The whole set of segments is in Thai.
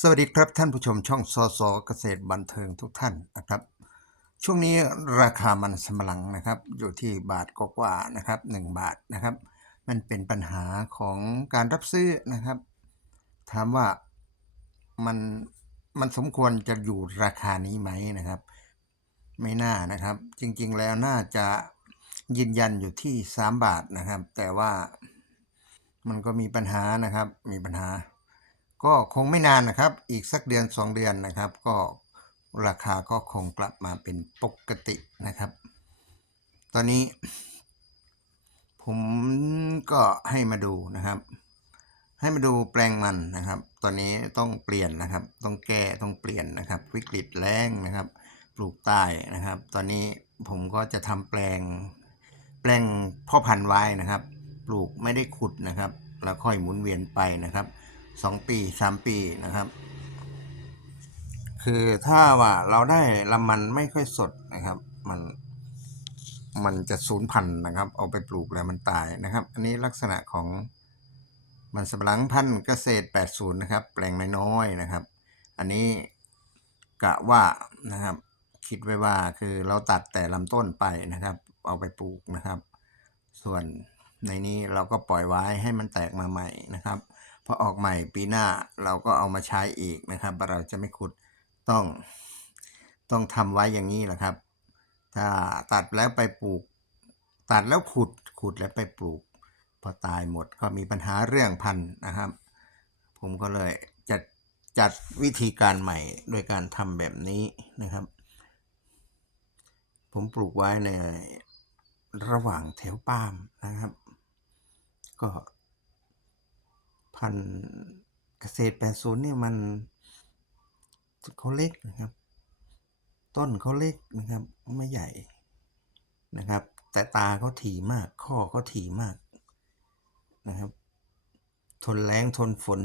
สวัสดีครับท่านผู้ชมช่องสอสอเกษตรบันเทิงทุกท่านนะครับ ช่วงนี้ราคามันสำปะหลังนะครับอยู่ที่บาทกว่าๆนะครับหนึ่งบาทนะครับ มันเป็นปัญหาของการรับซื้อนะครับ ถามว่ามันมันสมควรจะอยู่ราคานี้ไหมนะครับ ไม่น่านะครับ จริงๆแล้วน่าจะยืนยันอยู่ที่ 3 บาทนะครับ แต่ว่ามันก็มีปัญหานะครับมีปัญหา ก็คงไม่นานนะครับ อีกสักเดือน 2 เดือนนะครับ ก็ราคาก็คงกลับมาเป็นปกตินะครับ ตอนนี้ ผมก็ให้มาดูนะครับ ให้มาดูแปลงมันนะครับ ตอนนี้ต้องเปลี่ยนนะครับ ต้องแก้ต้องเปลี่ยนนะครับ วิกฤตแรงนะครับ ปลูกใต้นะครับ ตอนนี้ผมก็จะทำแปลง แปลงพ่อพันธุ์ไว้นะครับ ปลูกไม่ได้ขุดนะครับ แล้วค่อยหมุนเวียนไปนะครับ สองปีสามปีนะครับ คือถ้าว่าเราได้ลำมันไม่ค่อยสดนะครับ มันมันจะสูญพันธุ์นะครับ เอาไปปลูกแล้วมันตายนะครับ อันนี้ลักษณะของมันสำปะหลังพันธุ์เกษตร 80 นะครับ แปลงน้อยๆนะครับ อันนี้กะว่านะครับ คิดไว้ว่าคือเราตัดแต่ลำต้นไปนะครับ เอาไปปลูกนะครับ ส่วนในนี้เราก็ปล่อยไว้ให้มันแตกมาใหม่นะครับ พอออกใหม่ปีหน้าเราก็เอามาใช้อีกนะครับ เราจะไม่ขุดต้องต้องทำไว้อย่างนี้แหละครับ ถ้าตัดแล้วไปปลูก ตัดแล้วขุดขุดแล้วไปปลูก พอตายหมดก็มีปัญหาเรื่องพันธุ์นะครับ ผมก็เลยจัดจัดวิธีการใหม่โดยการทำแบบนี้นะครับ ผมปลูกไว้ในระหว่างแถวปามนะครับ ก็ พันเกษตร80เนี่ยมันเขาเล็กนะครับ ต้นเขาเล็กนะครับ ไม่ใหญ่นะครับ แต่ตาเขาถี่มาก ข้อเขาถี่มากนะครับ ทนแรงทนฝน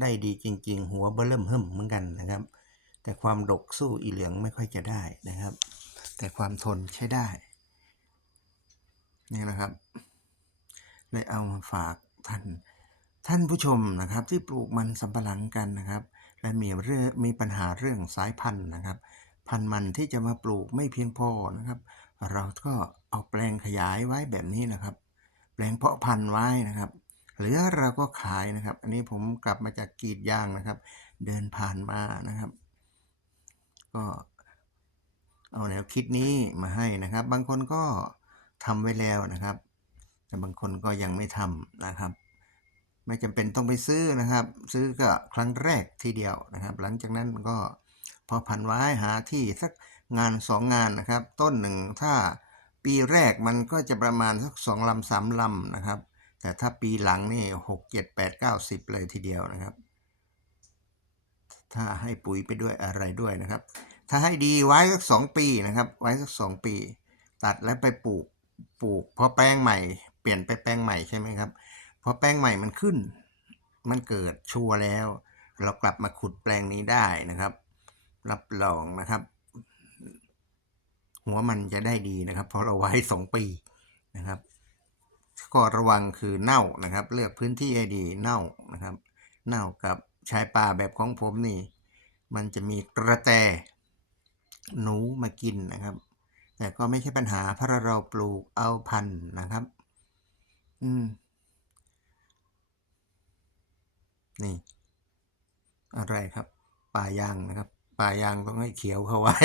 ได้ดีจริง ๆ หัวเบิ่มเฮิ่มเหมือนกันนะครับ แต่ความดกสู้อีเหลืองไม่ค่อยจะได้นะครับ แต่ความทนใช้ได้นี่นะครับเลยเอามาฝากท่าน ท่านผู้ชมนะครับที่ปลูกมันสำปะหลังกันนะครับ และมีเรื่องมีปัญหาเรื่องสายพันธุ์นะครับ พันธุ์มันที่จะมาปลูกไม่เพียงพอนะครับ เราก็เอาแปลงขยายไว้แบบนี้นะครับ แปลงเพาะพันธุ์ไว้นะครับเหลือเราก็ขายนะครับ อันนี้ผมกลับมาจากกรีดยางนะครับ เดินผ่านมานะครับ ก็เอาแนวคิดนี้มาให้นะครับ บางคนก็ทำไว้แล้วนะครับ แต่บางคนก็ยังไม่ทำนะครับ ไม่จำเป็นต้องไปซื้อนะครับ ซื้อก็ครั้งแรกทีเดียวนะครับ หลังจากนั้นก็พอพันไว้หาที่สักงานสองงานนะครับ ต้นหนึ่งถ้าปีแรกมันก็จะประมาณสักสองลำสามลำนะครับ แต่ถ้าปีหลังนี่หกเจ็ดแปดเก้าสิบเลยทีเดียวนะครับ ถ้าให้ปุ๋ยไปด้วยอะไรด้วยนะครับ ถ้าให้ดีไว้สักสองปีนะครับ ไว้สักสองปี ตัดแล้วไปปลูกปลูกพอแปลงใหม่ เปลี่ยนไปแปลงใหม่ใช่ไหมครับ พอแปลงใหม่มันขึ้น มันเกิดชัวร์แล้ว เรากลับมาขุดแปลงนี้ได้นะครับ รับรองนะครับ หัวมันจะได้ดีนะครับ เพราะเราไว้สองปีนะครับก็ระวังคือเน่านะครับ เลือกพื้นที่ให้ดีเน่านะครับ เน่ากับชายป่าแบบของผมนี่ มันจะมีกระแตหนูมากินนะครับ แต่ก็ไม่ใช่ปัญหาเพราะเราปลูกเอาพันธุ์นะครับ อืม นี่อะไรครับ ป่ายางนะครับ ป่ายางต้องให้เขียวเข้าไว้